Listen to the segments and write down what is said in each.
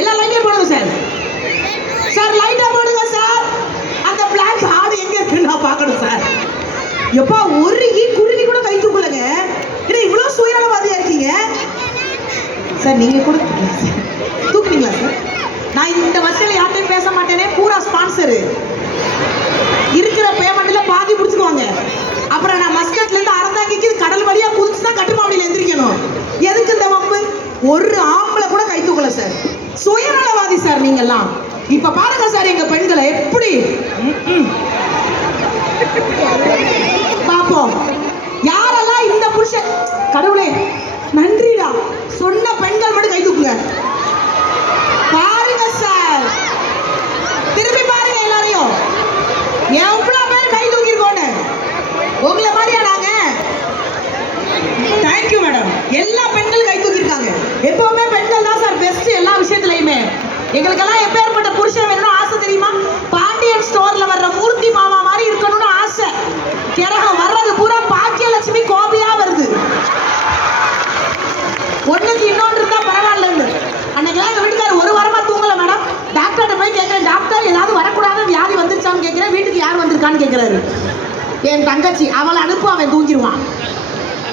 எல்லா லைட்டையும் போடுங்க sir. Sir லைட்டா போடுங்க சார். அந்த பிளாக் ஆடு எங்க இருக்குன்னு நான் பார்க்கணும் சார். எப்பா ஒரு குருவி கூட கை தூக்கலங்க. ஏன்னா இவ்வளவு சுயநலவாதியா இருக்கீங்க சார். நீங்க கூட தூக்குறீங்களா சார்? நான் இந்த வருஷத்துல யார்ட்டையும் பேச மாட்டேனே. பூரா ஸ்பான்சரு இருக்கிற பேமெண்ட்ல பாதி முடிச்சுக்குவாங்க. அப்புறம் நான் மஸ்கட்ல இருந்து அறந்தாங்கிக்கு கடல் வழியா குதிச்சு தான் கட்டுமாவடியில் எந்திரிக்கணும். எதுக்கு இந்த வம்பு? ஒரு ஆம்பளை கூட கை தூக்கல சார். சுயநலவாதி சார் நீங்க எல்லாம். இப்ப பாருங்க சார் எங்க பெண்களை எப்படி பாப்போம். யாரெல்லாம் இந்த புருஷன் கடவுளே நன்றிடா சொன்ன பெண்கள் மட்டும் கை தூக்குங்க. பாருங்க சார், திரும்பி பாருங்க எல்லாரையும். எவ்வளவு பேர் கை தூக்கிருக்கோன்னு. உங்களை மாதிரியா நாங்க? Thank you madam. எல்லா பெண்களும் கை தூக்கிருக்காங்க. எப்பவுமே பெண்கள் தான் சார் பெஸ்ட் எல்லா விஷயத்துலயுமே. எங்களுக்கெல்லாம் எப்பேற்பட்ட புருஷன் வேணும்னு ஆசை தெரியுமா? பாண்டியன் ஸ்டோர்ல வர்ற மூர்த்தி மாமா மாதிரி இருக்கணும்னு ஆசை. கிரகம் வர்றது பூரா பாக்கியலட்சுமி கோபியா வருது. ஒண்ணுக்கு இன்னொன்று இருந்தா பரவாயில்லன்னு. அன்னைக்கெல்லாம் எங்க வீட்டுக்காரர் ஒரு வாரமா தூங்கல மேடம். டாக்டர்கிட்ட போய் கேட்கிறேன், டாக்டர் ஏதாவது வரக்கூடாத வியாதி வந்துருச்சான்னு கேட்கிறேன். வீட்டுக்கு யார் வந்திருக்கான்னு கேட்கிறாரு. என் தங்கச்சி, அவளை அனுப்பு, அவன் தூங்கிடுவான்.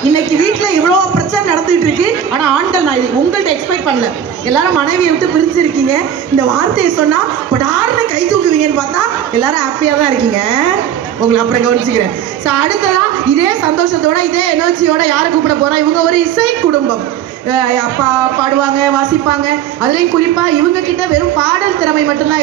இன்னைக்கு வீட்டுல இவ்வளவு பிரச்சனை நடந்துட்டு இருக்கு. ஆனா ஆண்கள் நான் உங்கள்ட்ட எக்ஸ்பெக்ட் பண்ணல. எல்லாரும் மனைவியை விட்டு பிரிஞ்சிருக்கீங்க. இந்த வார்த்தையை சொன்னா படார்னு கை தூக்குவீங்கன்னு பார்த்தா எல்லாரும் ஹாப்பியா தான் இருக்கீங்க. உங்களை அப்புறம் கவனிச்சுக்கிறேன். ஸோ அடுத்ததா இதே சந்தோஷத்தோட இதே எனர்ஜியோட யாரை கூப்பிட போறோம்? இவங்க ஒரு இசை குடும்பம். அப்பா பாடுவாங்க, வாசிப்பாங்க. அதுலயும் குறிப்பா இவங்க கிட்ட வெறும் பாடல் திறமை மட்டும்தான்